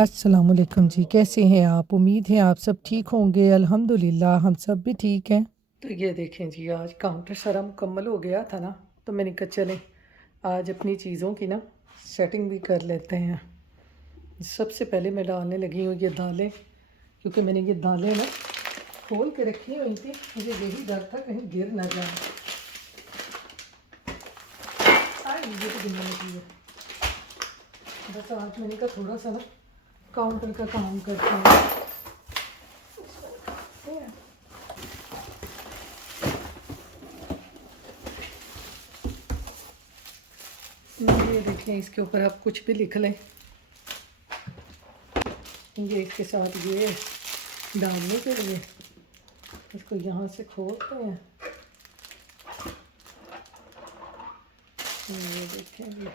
अस्सलामुअलैकुम जी, कैसे हैं आप? उम्मीद है आप सब ठीक होंगे। अल्हम्दुलिल्लाह हम सब भी ठीक हैं। तो ये देखें जी, आज काउंटर सारा मुकम्मल हो गया था ना, तो मैंने कहा चलें आज अपनी चीज़ों की ना सेटिंग भी कर लेते हैं। सबसे पहले मैं डालने लगी हूँ ये दालें, क्योंकि मैंने ये दालें ना खोल के रखी हुई थी, मुझे यही डर था कहीं गिर ना जाए। ये तो गिरने लगी है। बस आज मैंने कहा थोड़ा सा ना काउंटर का काम करते हैं। ये देखिए, इसके ऊपर आप कुछ भी लिख लें। ये इसके साथ ये डालने के लिए इसको यहाँ से खोलते हैं। ये देखें ये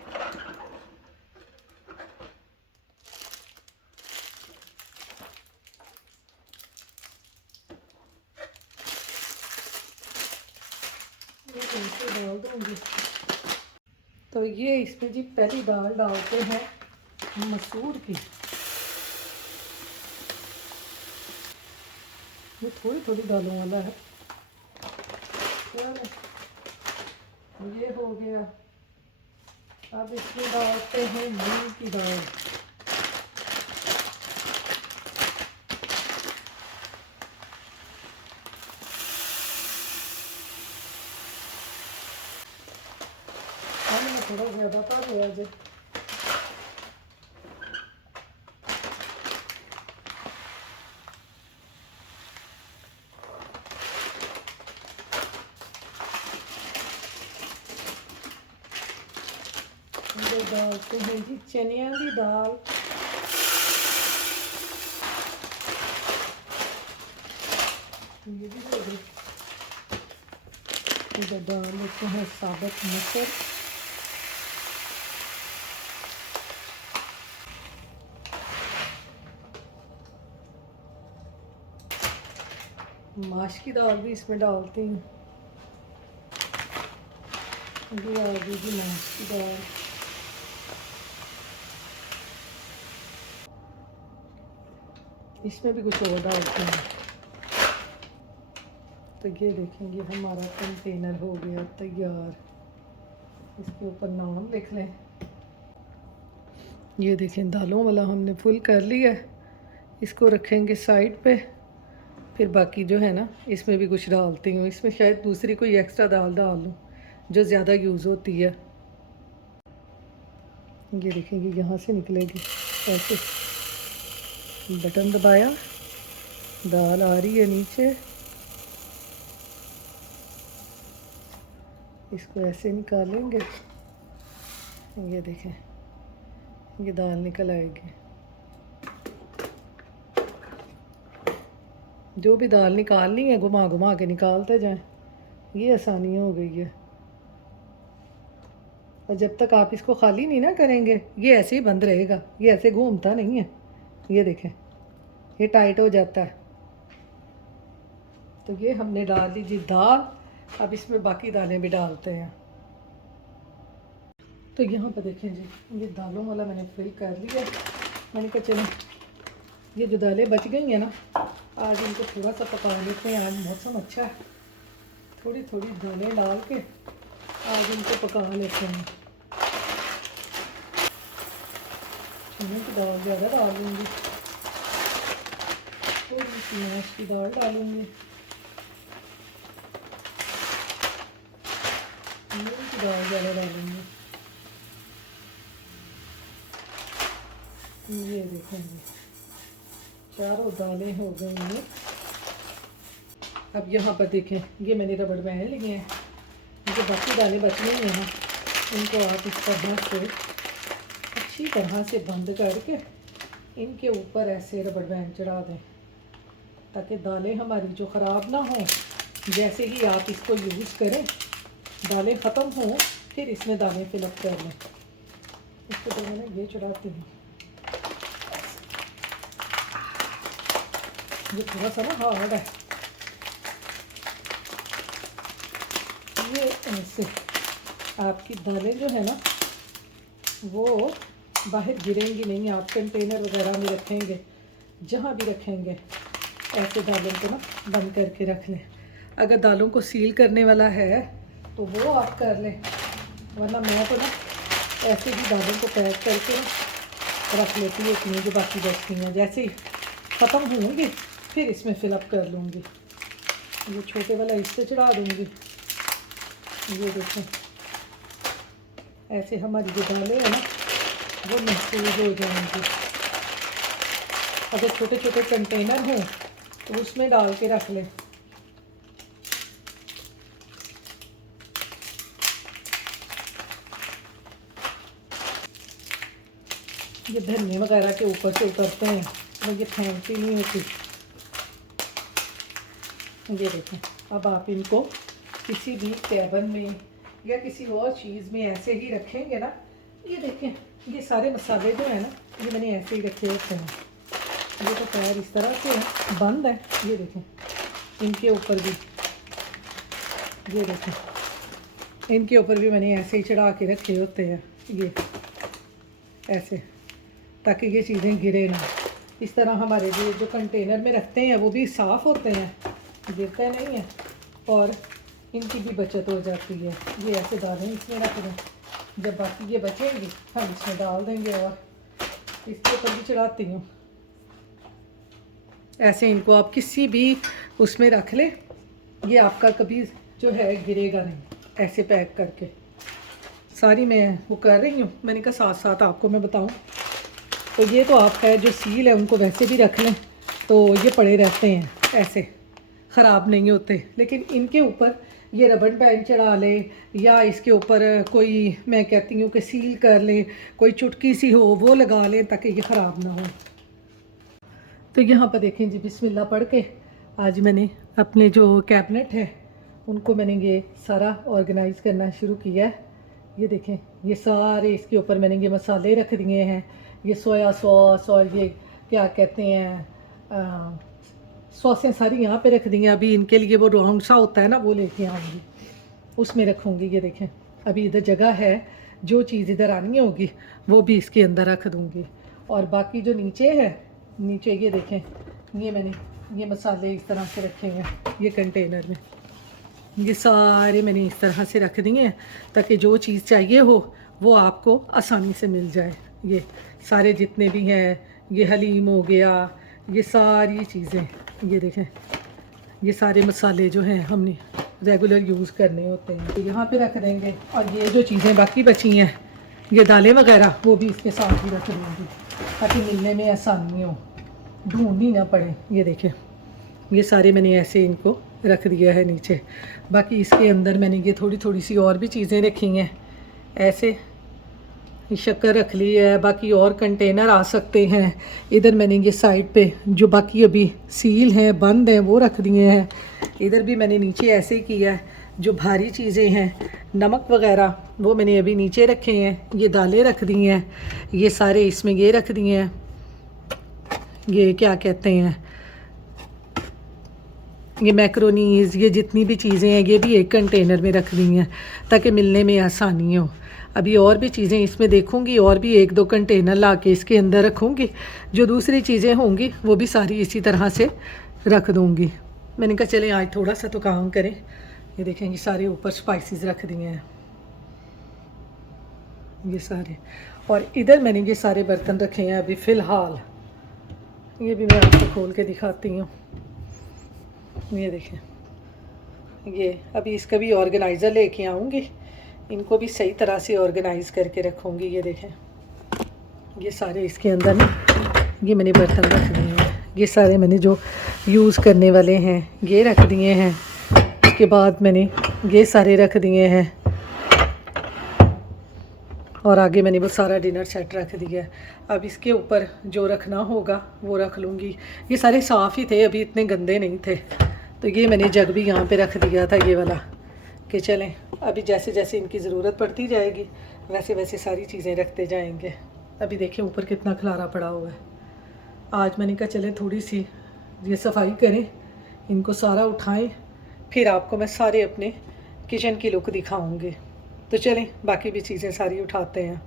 इसे डाल दूँगी। तो ये इसमें जी पहली दाल डालते हैं मसूर की। ये थोड़ी थोड़ी दालों वाला है। ये हो गया। अब इसमें डालते हैं मूंग की दाल। थोड़ा ज़्यादा पा लिया जी। डालते हैं जी चनिया की दाल। ये भी हो गई। इधर डाल लेते हैं साबुत मटर। माश की दाल भी इसमें डालती हूँ। ये आ गई जी माश की दाल। इसमें भी कुछ और डालते हैं। तो ये देखेंगे हमारा कंटेनर हो गया तैयार। इसके ऊपर नाम लिख लें। ये देखें दालों वाला हमने फुल कर लिया है। इसको रखेंगे साइड पे। फिर बाकी जो है ना इसमें भी कुछ डालती हूँ। इसमें शायद दूसरी कोई एक्स्ट्रा दाल डाल लूँ जो ज़्यादा यूज़ होती है। ये देखेंगे यहाँ से निकलेगी ऐसे। बटन दबाया, दाल आ रही है नीचे। इसको ऐसे निकालेंगे। ये देखें, ये दाल निकल आएगी। जो भी दाल निकालनी है घुमा घुमा के निकालते जाएं। ये आसानी हो गई है। और जब तक आप इसको खाली नहीं ना करेंगे ये ऐसे ही बंद रहेगा। ये ऐसे घूमता नहीं है। ये देखें, ये टाइट हो जाता है। तो ये हमने डाल दी जी दाल। अब इसमें बाकी दालें भी डालते हैं। तो यहाँ पर देखें जी, ये दालों वाला मैंने फिल कर लिया। मैंने कहा चलो ये जो दालें बच गई हैं ना, आज इनको थोड़ा सा पका लेते हैं। आज मौसम अच्छा है, थोड़ी थोड़ी दालें डाल के आज इनको पका लेते हैं। चने की दाल ज़्यादा डालूँगी, थोड़ी सी माश की दाल डालूँगी, मूंग की दाल ज़्यादा डालूँगी। ये देखेंगे चारों दालें हो गई हैं। अब यहाँ पर देखें, ये मैंने रबड़ बैंड लिए हैं। जो बाकी दालें बच गई हैं ना, इनको आप इस तरह से अच्छी तरह से बंद करके इनके ऊपर ऐसे रबड़ बैंड चढ़ा दें, ताकि दालें हमारी जो ख़राब ना हों। जैसे ही आप इसको यूज़ करें, दालें ख़त्म हों, फिर इसमें दालें फिलअप कर लें। इसको तो मैंने ये चढ़ाती हूँ। ये थोड़ा सा ना हार्ड है। ये ऐसे आपकी दालें जो है ना वो बाहर गिरेंगी नहीं। आप कंटेनर वगैरह में रखेंगे, जहाँ भी रखेंगे, ऐसे दालों को ना बंद करके रख लें। अगर दालों को सील करने वाला है तो वो आप कर लें, वरना मैं तो ना ऐसे ही दालों को पैक करके रख लेती हूँ इतनी जो बाकी बचती हैं। जैसे ही ख़त्म होंगी फिर इसमें फिलअप कर लूँगी। ये छोटे वाला इस पर चढ़ा दूँगी। ये देखें, ऐसे हमारी जो दालें हैं ना वो महफूज हो जाएंगी। अगर छोटे छोटे कंटेनर हों तो उसमें डाल के रख लें। ये धनिया वगैरह के ऊपर से उतरते हैं, मैं ये फेंकती नहीं होती। ये देखें, अब आप इनको किसी भी कैबिन में या किसी और चीज़ में ऐसे ही रखेंगे ना। ये देखें, ये सारे मसाले जो हैं ना ये मैंने ऐसे ही रखे होते हैं। ये तो पैर इस तरह से है, बंद है। ये देखें, इनके ऊपर भी, ये देखें, इनके ऊपर भी मैंने ऐसे ही चढ़ा के रखे होते हैं, ये ऐसे, ताकि ये चीज़ें गिरे ना। इस तरह हमारे जो कंटेनर में रखते हैं वो भी साफ़ होते हैं, गिरते नहीं हैं, और इनकी भी बचत हो जाती है। ये ऐसे दालें इसमें रख दें, जब बाकी ये बचेंगी हम इसमें डाल देंगे। और इसके ऊपर भी चढ़ाती हूँ, ऐसे इनको आप किसी भी उसमें रख लें, ये आपका कभी जो है गिरेगा नहीं। ऐसे पैक करके सारी मैं वो कर रही हूँ। मैंने कहा साथ साथ आपको मैं बताऊँ। तो ये तो आपका जो सील है उनको वैसे भी रख लें तो ये पड़े रहते हैं, ऐसे ख़राब नहीं होते। लेकिन इनके ऊपर ये रबड़ बैंड चढ़ा ले, या इसके ऊपर कोई, मैं कहती हूँ कि सील कर ले, कोई चुटकी सी हो वो लगा लें ताकि ये ख़राब ना हो। तो यहाँ पर देखें जी, बिस्मिल्लाह पढ़ के आज मैंने अपने जो कैबिनेट है उनको मैंने ये सारा ऑर्गेनाइज़ करना शुरू किया है। ये देखें, ये सारे इसके ऊपर मैंने ये मसाले रख दिए हैं। ये सोया सॉस और ये क्या कहते हैं सॉसें सारी यहाँ पे रख दी हैं। अभी इनके लिए वो राउंड सा होता है ना, वो लेके आऊँगी, उसमें रखूँगी। ये देखें, अभी इधर जगह है, जो चीज़ इधर आनी होगी वो भी इसके अंदर रख दूँगी। और बाकी जो नीचे है, नीचे ये देखें, ये मैंने ये मसाले इस तरह से रखे हैं ये कंटेनर में। ये सारे मैंने इस तरह से रख दिए हैं ताकि जो चीज़ चाहिए हो वो आपको आसानी से मिल जाए। ये सारे जितने भी हैं, ये हलीम हो गया, ये सारी चीज़ें, ये देखें, ये सारे मसाले जो हैं हमने रेगुलर यूज़ करने होते हैं, तो यहाँ पे रख देंगे। और ये जो चीज़ें बाकी बची हैं, ये दालें वगैरह, वो भी इसके साथ ही रख देंगे ताकि मिलने में आसानी हो, ढूंढनी ना पड़े। ये देखें, ये सारे मैंने ऐसे इनको रख दिया है नीचे। बाकी इसके अंदर मैंने ये थोड़ी थोड़ी सी और भी चीज़ें रखी हैं, ऐसे शक्कर रख ली है। बाकी और कंटेनर आ सकते हैं। इधर मैंने ये साइड पे जो बाकी अभी सील हैं, बंद हैं, वो रख दिए हैं। इधर भी मैंने नीचे ऐसे ही किया है। जो भारी चीज़ें हैं, नमक वगैरह, वो मैंने अभी नीचे रखे हैं। ये दालें रख दी हैं, ये सारे इसमें ये रख दिए हैं। ये क्या कहते हैं, ये मैक्रोनीज़, ये जितनी भी चीज़ें हैं ये भी एक कंटेनर में रख दी हैं ताकि मिलने में आसानी हो। अभी और भी चीज़ें इसमें देखूंगी, और भी एक दो कंटेनर ला के इसके अंदर रखूंगी। जो दूसरी चीज़ें होंगी वो भी सारी इसी तरह से रख दूंगी। मैंने कहा चलें आज थोड़ा सा तो काम करें। ये देखेंगे सारे ऊपर स्पाइसेस रख दिए हैं, ये सारे। और इधर मैंने ये सारे बर्तन रखे हैं अभी फ़िलहाल। ये भी मैं आपको खोल के दिखाती हूँ। ये देखें, ये अभी इसका भी ऑर्गेनाइज़र लेके आऊँगी, इनको भी सही तरह से ऑर्गेनाइज़ करके रखूँगी। ये देखें, ये सारे इसके अंदर ना ये मैंने बर्तन रख दिए हैं। ये सारे मैंने जो यूज़ करने वाले हैं ये रख दिए हैं। उसके बाद मैंने ये सारे रख दिए हैं, और आगे मैंने वो सारा डिनर सेट रख दिया है। अब इसके ऊपर जो रखना होगा वो रख लूँगी। ये सारे साफ़ ही थे, अभी इतने गंदे नहीं थे। तो ये मैंने जग भी यहाँ पे रख दिया था, ये वाला, कि चलें अभी जैसे जैसे इनकी ज़रूरत पड़ती जाएगी वैसे वैसे सारी चीज़ें रखते जाएंगे। अभी देखें ऊपर कितना खलारा पड़ा हुआ है। आज मैंने कहा चलें थोड़ी सी ये सफाई करें, इनको सारा उठाएं, फिर आपको मैं सारे अपने किचन की लुक दिखाऊंगी। तो चलें बाकी भी चीज़ें सारी उठाते हैं।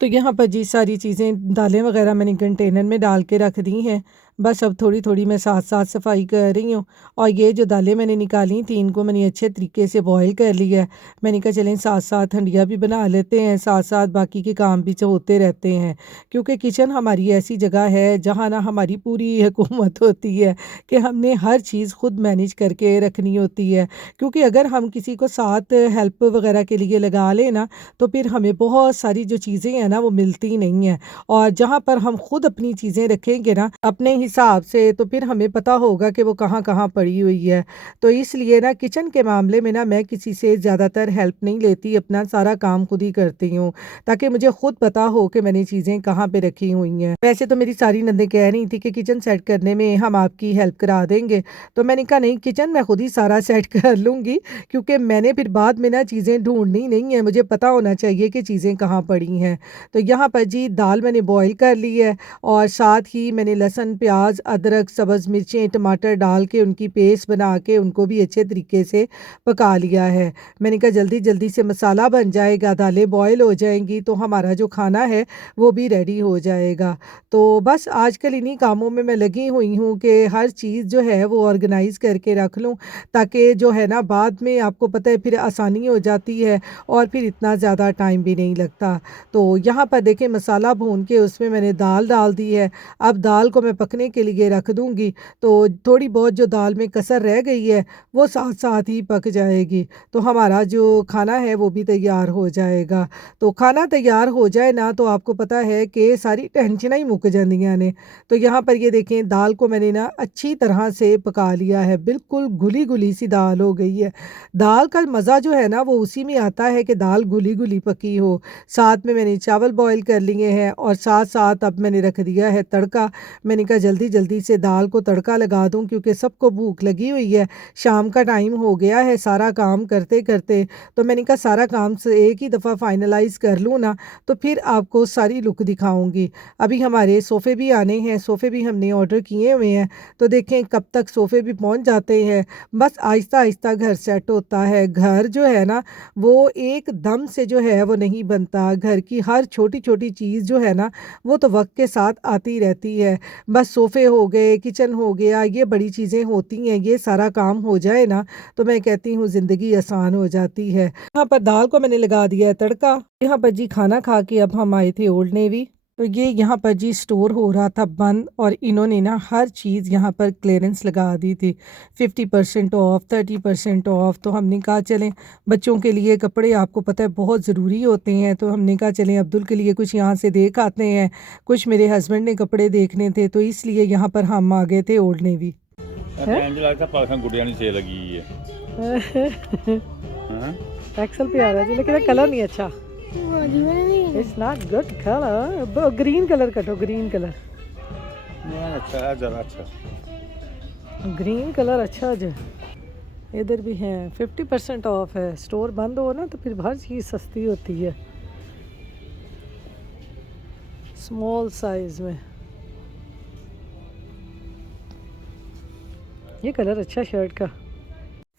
तो यहाँ पर जी सारी चीज़ें दालें वगैरह मैंने कंटेनर में डाल के रख दी हैं। बस अब थोड़ी थोड़ी मैं साथ साथ सफाई कर रही हूँ। और ये जो दालें मैंने निकाली थी इनको मैंने अच्छे तरीके से बॉईल कर लिया है। मैंने कहा चलें साथ साथ हंडिया भी बना लेते हैं, साथ साथ बाकी के काम भी जो होते रहते हैं। क्योंकि किचन हमारी ऐसी जगह है जहाँ ना हमारी पूरी हुकूमत होती है कि हमने हर चीज़ खुद मैनेज करके रखनी होती है। क्योंकि अगर हम किसी को साथ हेल्प वगैरह के लिए लगा लें ना, तो फिर हमें बहुत सारी जो चीज़ें हैं ना वो मिलती नहीं हैं। और जहाँ पर हम खुद अपनी चीज़ें रखेंगे ना अपने हिसाब से, तो फिर हमें पता होगा कि वो कहाँ कहाँ पड़ी हुई है। तो इसलिए ना किचन के मामले में ना मैं किसी से ज़्यादातर हेल्प नहीं लेती, अपना सारा काम खुद ही करती हूँ, ताकि मुझे खुद पता हो कि मैंने चीज़ें कहाँ पे रखी हुई हैं। वैसे तो मेरी सारी नंदें कह रही थी कि किचन सेट करने में हम आपकी हेल्प करा देंगे, तो मैंने कहा नहीं, किचन मैं खुद ही सारा सेट कर लूँगी, क्योंकि मैंने फिर बाद में ना चीज़ें ढूंढनी नहीं है, मुझे पता होना चाहिए कि चीज़ें कहाँ पड़ी हैं। तो यहाँ पर जी दाल मैंने बॉईल कर ली है, और साथ ही मैंने लहसुन, प्याज, अदरक, सब्ज़ मिर्चें, टमाटर डाल के उनकी पेस्ट बना के उनको भी अच्छे तरीके से पका लिया है। मैंने कहा जल्दी जल्दी से मसाला बन जाएगा, दालें बॉईल हो जाएंगी, तो हमारा जो खाना है वो भी रेडी हो जाएगा। तो बस आजकल इन्हीं कामों में मैं लगी हुई हूँ कि हर चीज़ जो है वो ऑर्गेनाइज़ करके रख लूँ, ताकि जो है ना बाद में आपको पता है फिर आसानी हो जाती है और फिर इतना ज़्यादा टाइम भी नहीं लगता। तो यहाँ पर देखें मसाला भून के उसमें मैंने दाल डाल दी है। अब दाल को मैं पकने के लिए रख दूँगी, तो थोड़ी बहुत जो दाल में कसर रह गई है वो साथ साथ ही पक जाएगी, तो हमारा जो खाना है वो भी तैयार हो जाएगा। तो खाना तैयार हो जाए ना, तो आपको पता है कि सारी टेंशनां ही मुक जांदियां ने। तो यहाँ पर ये देखें दाल को मैंने ना अच्छी तरह से पका लिया है, बिल्कुल घुली घुली सी दाल हो गई है। दाल का मज़ा जो है ना वो उसी में आता है कि दाल घुली घुली पकी हो। साथ में मैंने चावल बॉईल कर लिए हैं, और साथ साथ अब मैंने रख दिया है तड़का। मैंने कहा जल्दी जल्दी से दाल को तड़का लगा दूं, क्योंकि सबको भूख लगी हुई है, शाम का टाइम हो गया है सारा काम करते करते। तो मैंने कहा सारा काम से एक ही दफ़ा फाइनलाइज कर लूँ ना, तो फिर आपको सारी लुक दिखाऊंगी। अभी हमारे सोफ़े भी आने हैं, सोफ़े भी हमने ऑर्डर किए हुए हैं, तो देखें कब तक सोफ़े भी पहुंच जाते हैं। बस आहिस्ता आहिस्ता घर सेट होता है। घर जो है ना वो एकदम से जो है वो नहीं बनता। घर की हर छोटी छोटी चीज़ जो है ना वो तो वक्त के साथ आती रहती है। बस सोफ़े हो गए, किचन हो गया, ये बड़ी चीज़ें होती हैं, ये सारा काम हो जाए ना, तो मैं कहती हूँ ज़िंदगी आसान हो जाती है। यहाँ पर दाल को मैंने लगा दिया है तड़का। यहाँ पर जी खाना खा के अब हम आए थे ओल्ड नेवी। तो ये यहाँ पर जी स्टोर हो रहा था बंद, और इन्होंने ना हर चीज़ यहाँ पर क्लियरेंस लगा दी थी, 50% ऑफ, 30% ऑफ। तो हमने कहा चलें बच्चों के लिए कपड़े आपको पता है बहुत ज़रूरी होते हैं, तो हमने कहा चलें अब्दुल के लिए कुछ यहाँ से देख आते हैं। कुछ मेरे हस्बैंड ने कपड़े देखने थे, तो इसलिए यहाँ पर हम आ गए थे ओल्ड नेवी। इंज लगता पाकिस्तान गुड़िया नहीं सेल लगी हुई है। हाँ? एक्सल पे आ रहा है जी, लेकिन कलर नहीं अच्छा। It's not good colour. Green colour कटो, ग्रीन कलर, नहीं, अच्छा है जरा अच्छा। ग्रीन कलर अच्छा जो। इधर भी है 50% ऑफ है। स्टोर बंद हो ना तो फिर हर चीज़ सस्ती होती है। स्मॉल साइज में ये कलर अच्छा शर्ट का।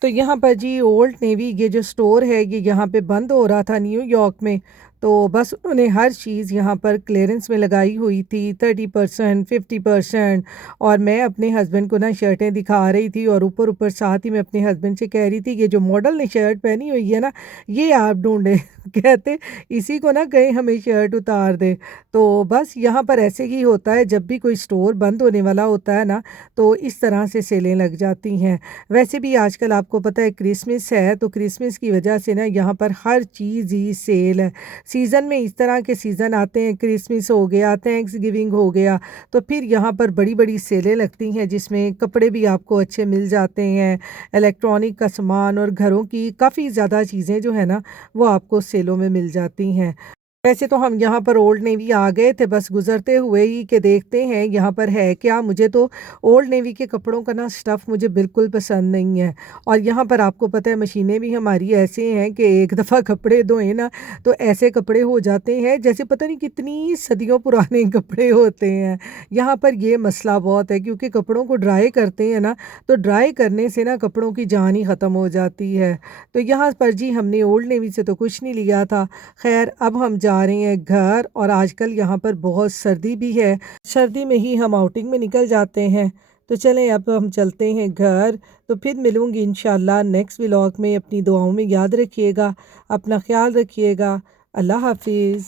तो यहाँ पर जी ओल्ड नेवी ये जो स्टोर है ये यहाँ पे बंद हो रहा था न्यूयॉर्क में। तो बस उन्होंने हर चीज़ यहाँ पर क्लियरेंस में लगाई हुई थी, 30%, 50%। और मैं अपने हस्बैंड को ना शर्टें दिखा रही थी, और ऊपर ऊपर साथ ही मैं अपने हस्बैंड से कह रही थी ये जो मॉडल ने शर्ट पहनी हुई है ना ये आप ढूंढें। कहते इसी को ना कहीं हमें शर्ट उतार दे। तो बस यहाँ पर ऐसे ही होता है, जब भी कोई स्टोर बंद होने वाला होता है ना तो इस तरह से सेलें लग जाती हैं। वैसे भी आजकल आपको पता है क्रिसमस है, तो क्रिसमस की वजह से ना यहाँ पर हर चीज़ ही सेल है। सीज़न में इस तरह के सीज़न आते हैं, क्रिसमस हो गया, थैंक्स गिविंग हो गया, तो फिर यहाँ पर बड़ी बड़ी सेलें लगती हैं, जिसमें कपड़े भी आपको अच्छे मिल जाते हैं, इलेक्ट्रॉनिक का सामान और घरों की काफ़ी ज़्यादा चीज़ें जो है ना वो आपको सेलों में मिल जाती हैं। वैसे तो हम यहाँ पर ओल्ड नेवी आ गए थे बस गुजरते हुए ही कि देखते हैं यहाँ पर है क्या। मुझे तो ओल्ड नेवी के कपड़ों का ना स्टफ़ मुझे बिल्कुल पसंद नहीं है। और यहाँ पर आपको पता है मशीनें भी हमारी ऐसे हैं कि एक दफ़ा कपड़े धोएं ना तो ऐसे कपड़े हो जाते हैं जैसे पता नहीं कितनी सदियों पुराने कपड़े होते हैं। यहाँ पर ये मसला बहुत है, क्योंकि कपड़ों को ड्राई करते हैं ना तो ड्राई करने से ना कपड़ों की जान ही ख़त्म हो जाती है। तो यहाँ पर जी हमने ओल्ड नेवी से तो कुछ नहीं लिया था। खैर अब हम जा रहे हैं घर और आजकल यहाँ पर बहुत सर्दी भी है। सर्दी में ही हम आउटिंग में निकल जाते हैं। तो चलें अब हम चलते हैं घर। तो फिर मिलूँगी इंशाल्लाह नेक्स्ट व्लॉग में। अपनी दुआओं में याद रखिएगा, अपना ख्याल रखिएगा। अल्लाह हाफिज़।